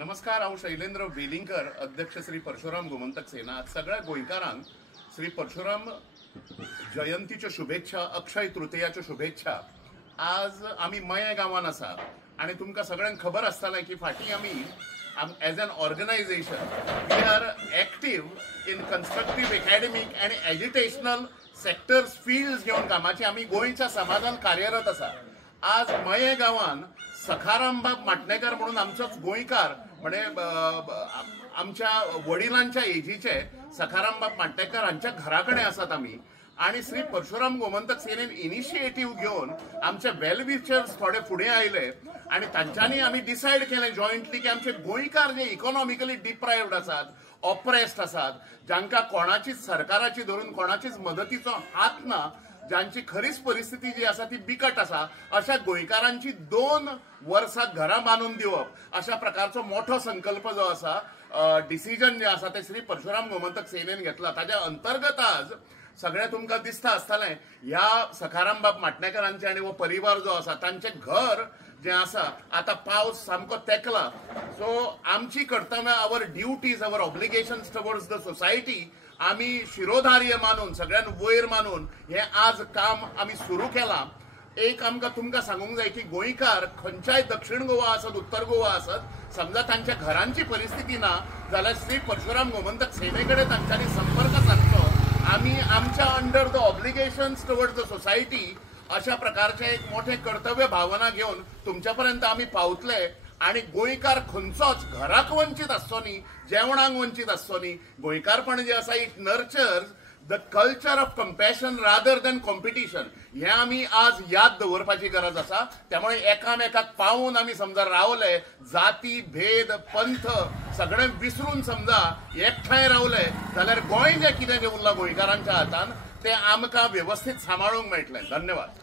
नमस्कार, हांव शैलेंद्र वेलिंगकर, अध्यक्ष श्री परशुराम गोमंतक सेना। सगळ्या गोंयकारांक श्री परशुराम जयंतीच्यो शुभेच्छा, अक्षय तृतीयाच्यो शुभेच्छा। आज आमी मये गांवांत आसा आनी तुमकां सगळ्यांक खबर आसतलें की फाटीं आमी as an organisation we are active in constructive academic and educational sectors fields घेवन कामाची आमी गोंयच्या समाजान कार्यरत आसा। आज मये गांवांत सखाराम बाब माटणेकर म्हणून आमचोच गोंयकार म्हणजे आमच्या वडिलांच्या एजीचे सखाराम बाब माटणेकर हांच्या घरा कडेन आसात आमी। आणि श्री परशुराम गोमंतक सेनेन इनिशिएटिव्ह घेवन आमचे वेल विशर्स थोडे फुडें आयले आणि तांच्यांनी आमी डिसायड केलें जॉयंटली की आमचे गोंयकार जे इकॉनॉमिकली डिप्रायव्ड आसात, ऑप्रेस्ड आसात, जांकां कोणाचीच सरकाराची धरून कोणाचीच मदतीचो हात ना, ज्यांची खरीच परिस्थिती जी आसा ती बिकट आसा, अशा गोंयकारांची 2 वर्सां घरां बांदून दिवप अशा प्रकारचो मोठो संकल्प जो आसा, डिसिजन जे आसा ते श्री परशुराम गोमंतक सेनेन घेतला। ताच्या अंतर्गत आज सगळे तुमकां दिसता आसतलें ह्या सखाराम बाब माटणेकरांचे आनी वो परिवार जो आसा तांचे घर जे आसा आता पावस सामको तेकला। सो आमची कर्तव्य, our duties, our obligations towards the society आमी शिरोधार्य मानून, सगळ्यान वयर मानून हे आज काम आमी सुरू केला। एक आमकां तुमकां सांगूंक जाय की गोंयकार खंयच्याय दक्षिण गोवा आसत, उत्तर गोवा आसत, समजा तांच्या घरांची परिस्थिती ना जाल्यार श्री परशुराम गोमंतक सेने कडेन तांच्यांनी संपर्क साधचो। आमी आमच्या under the obligations towards the society अशा प्रकारचे एक मोठे कर्तव्य भावना घेऊन तुमच्या पर्यंत आमी पावतले। आणि गोंयकार खंयचोच घराक वंचित आसचो न्ही, जेवणाक वंचित आसचो न्ही। गोंयकारपण जे आसा it nurtures the culture of compassion rather than competition, हे आमी आज याद दवरपाची गरज आसा। त्यामुळे एकामेकाक पावून आमी समजा रावले, जाती भेद पंथ सगळे विसरून समजा एकठांय रावले जाल्यार गोंय जे कितें उरलां गोंयकारांच्या हातान ते आमकां व्यवस्थित सांबाळूंक मेळटलें। धन्यवाद।